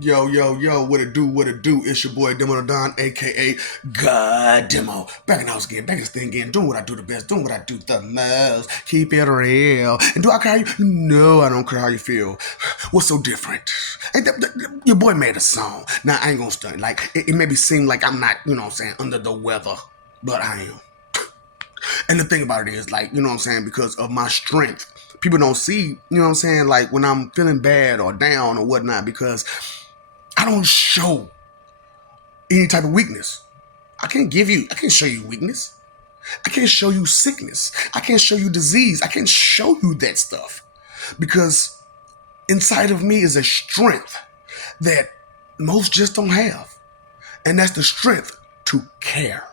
Yo, yo, yo, what it do, what it do? It's your boy Demo the Don, aka God Demo. Back in the house again, back in this thing again, doing what I do the best, doing what I do the most. Keep it real. And do I care how you? No, I don't care how you feel. What's so different? And your boy made a song. Now, I ain't gonna stunt. Like, it maybe seem like I'm not, you know what I'm saying, under the weather, but I am. And the thing about it is, like, you know what I'm saying, because of my strength, people don't see, you know what I'm saying, like when I'm feeling bad or down or whatnot, because I don't show any type of weakness. I can't show you weakness. I can't show you sickness. I can't show you disease. I can't show you that stuff because inside of me is a strength that most just don't have. And that's the strength to care.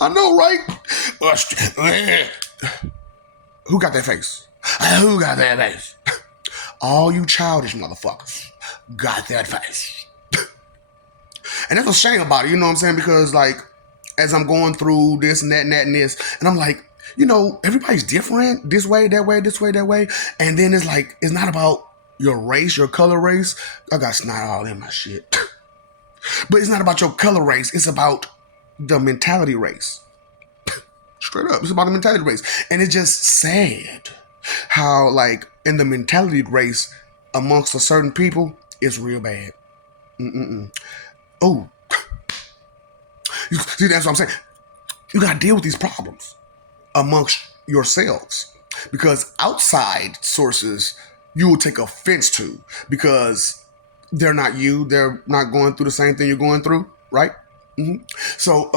I know, right? Who got that face? Who got that face? All you childish motherfuckers got that face. And that's a shame about it, you know what I'm saying? Because, like, as I'm going through this and that and that and this, and I'm like, you know, everybody's different this way, that way, this way, that way. And then it's like, it's not about your race, your color race. I got snot all in my shit. But it's not about your color race. It's about the mentality race. Straight up. It's about the mentality race. And it's just sad how, like, in the mentality race amongst a certain people, it's real bad. Oh, you see, that's what I'm saying. You gotta deal with these problems amongst yourselves because outside sources you will take offense to because they're not you. They're not going through the same thing you're going through, right? So,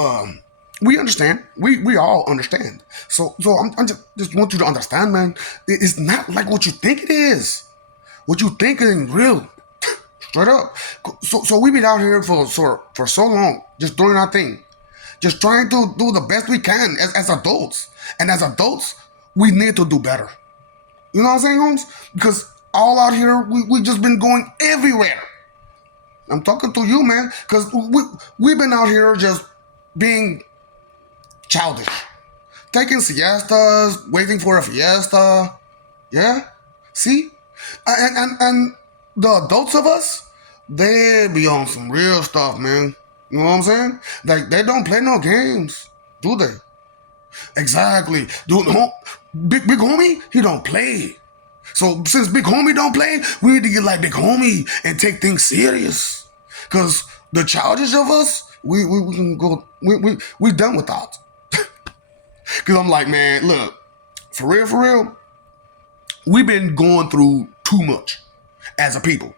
we understand. We all understand. So I'm just want you to understand, man. It's not like what you think it is. What you think isn't real. Straight up. So we've been out here for so long, just doing our thing, just trying to do the best we can as adults. And as adults, we need to do better. You know what I'm saying, Holmes? Because all out here, we just been going everywhere. I'm talking to you, man, because we've been out here just being childish, taking siestas, waiting for a fiesta. Yeah, see, and the adults of us, they be on some real stuff, man. You know what I'm saying? Like they don't play no games, do they? Exactly. Dude, big homie, he don't play. So since big homie don't play, we need to get like big homie and take things serious. Cause the childish of us, we can go. We done with that. Cause I'm like, man, look, for real, we've been going through too much as a people.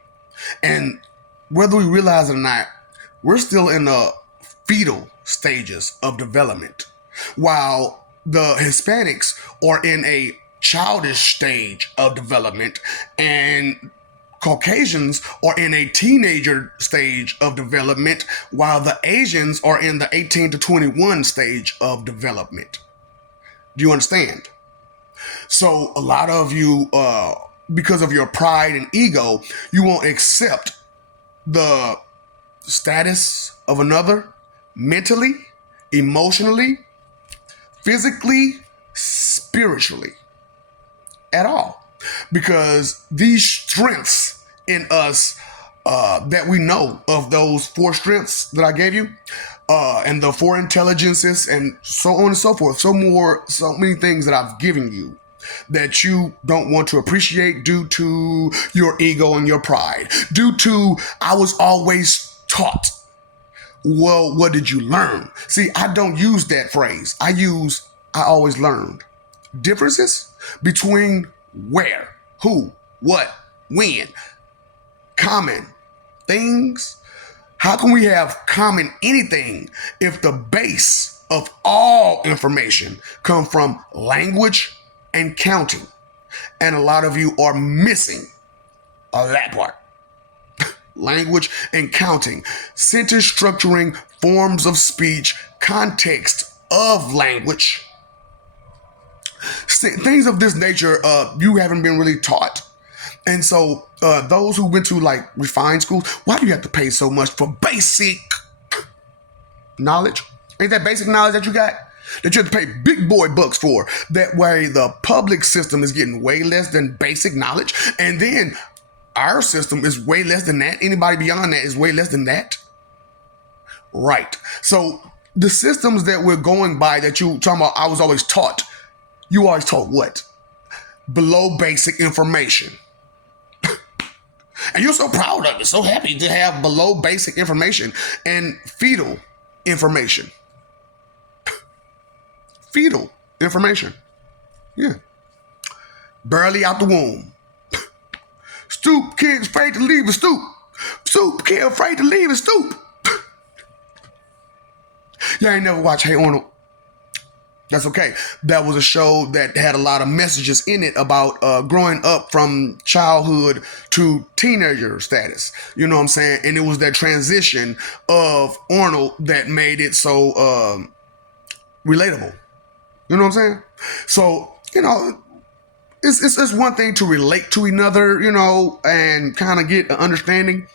And whether we realize it or not, we're still in the fetal stages of development, while the Hispanics are in a childish stage of development, and Caucasians are in a teenager stage of development, while the Asians are in the 18 to 21 stage of development. Do you understand? So a lot of you, because of your pride and ego, you won't accept the status of another mentally, emotionally, physically, spiritually, at all. Because these strengths in us that we know of, those four strengths that I gave you, and the four intelligences and so on and so forth, so many things that I've given you that you don't want to appreciate due to your ego and your pride, due to I was always taught. Well, what did you learn? See, I don't use that phrase. I always learned. Differences between where, who, what, when, common things. How can we have common anything if the base of all information come from language and counting? And a lot of you are missing that part. Language and counting, sentence structuring, forms of speech, context of language, things of this nature. You haven't been really taught. And so those who went to like refined schools, why do you have to pay so much for basic knowledge? Ain't that basic knowledge that you got? That you have to pay big boy bucks for. That way the public system is getting way less than basic knowledge. And then Our system is way less than that. Anybody beyond that is way less than that. Right. So the systems that we're going by that you talking about, I was always taught. You always taught what? Below basic information. And you're so proud of it, so happy to have below basic information and fetal information. Fetal information. Yeah. Barely out the womb. Stoop, kid afraid to leave a stoop. Stoop, kid afraid to leave a stoop. Y'all ain't never watched Hey Arnold. That's okay. That was a show that had a lot of messages in it about growing up from childhood to teenager status. You know what I'm saying? And it was that transition of Arnold that made it so relatable. You know what I'm saying? So, you know, it's one thing to relate to another, you know, and kind of get an understanding.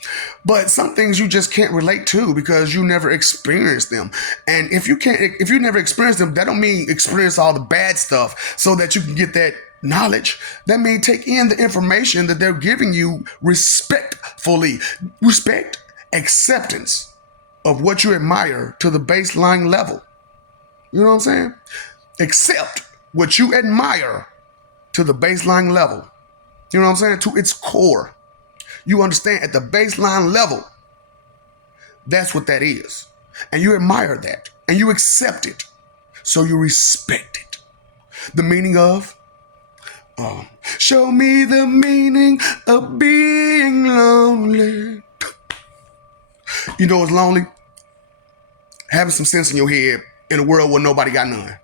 But some things you just can't relate to because you never experienced them. And if you never experienced them, that don't mean experience all the bad stuff so that you can get that knowledge. That means take in the information that they're giving you respectfully. Respect, acceptance of what you admire to the baseline level. You know what I'm saying? Accept what you admire to the baseline level. You know what I'm saying? To its core. You understand at the baseline level, that's what that is. And you admire that. And you accept it. So you respect it. The meaning of, show me the meaning of being lonely. You know what's lonely? Having some sense in your head in a world where nobody got none.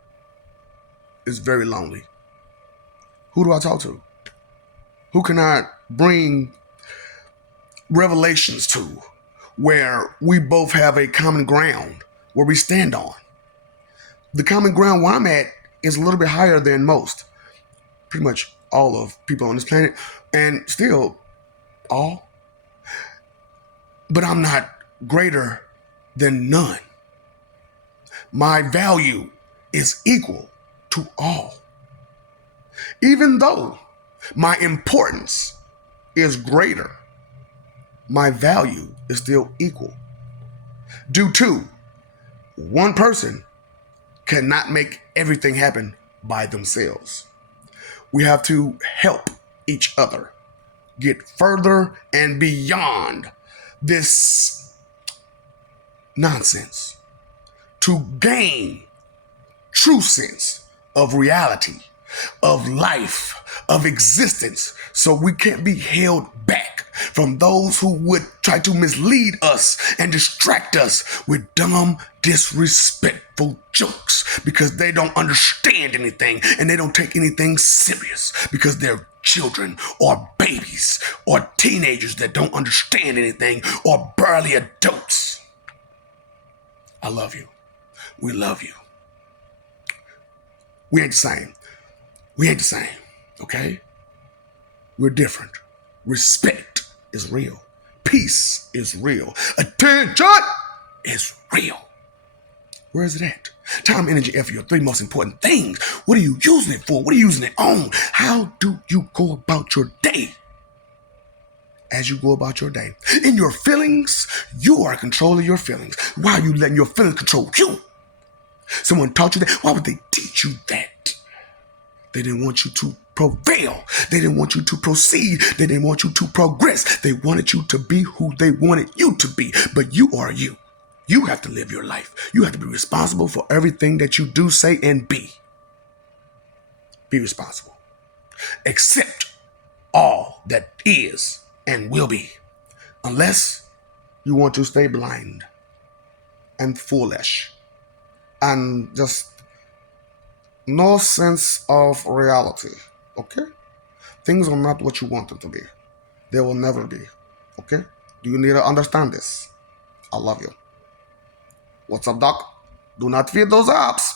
It's very lonely. Who do I talk to? Who can I bring revelations to where we both have a common ground where we stand on? The common ground where I'm at is a little bit higher than most. Pretty much all of people on this planet. And still, all. But I'm not greater than none. My value is equal to all. Even though my importance is greater, my value is still equal. Due to one person cannot make everything happen by themselves. We have to help each other get further and beyond this nonsense to gain true sense of reality, of life, of existence, so we can't be held back from those who would try to mislead us and distract us with dumb, disrespectful jokes because they don't understand anything and they don't take anything serious because they're children or babies or teenagers that don't understand anything or barely adults. I love you. We love you. We ain't the same. We ain't the same, okay? We're different. Respect is real. Peace is real. Attention is real. Where is it at? Time, energy, effort, your three most important things. What are you using it for? What are you using it on? How do you go about your day? As you go about your day. In your feelings, you are in control of your feelings. Why are you letting your feelings control you? Someone taught you that. Why would they teach you that? They didn't want you to prevail. They didn't want you to proceed. They didn't want you to progress. They wanted you to be who they wanted you to be. But you are you. You have to live your life. You have to be responsible for everything that you do, say, and be. Be responsible. Accept all that is and will be. Unless you want to stay blind and foolish and just no sense of reality, okay? Things are not what you want them to be. They will never be, okay? Do you need to understand this? I love you. What's up, Doc? Do not feed those apps.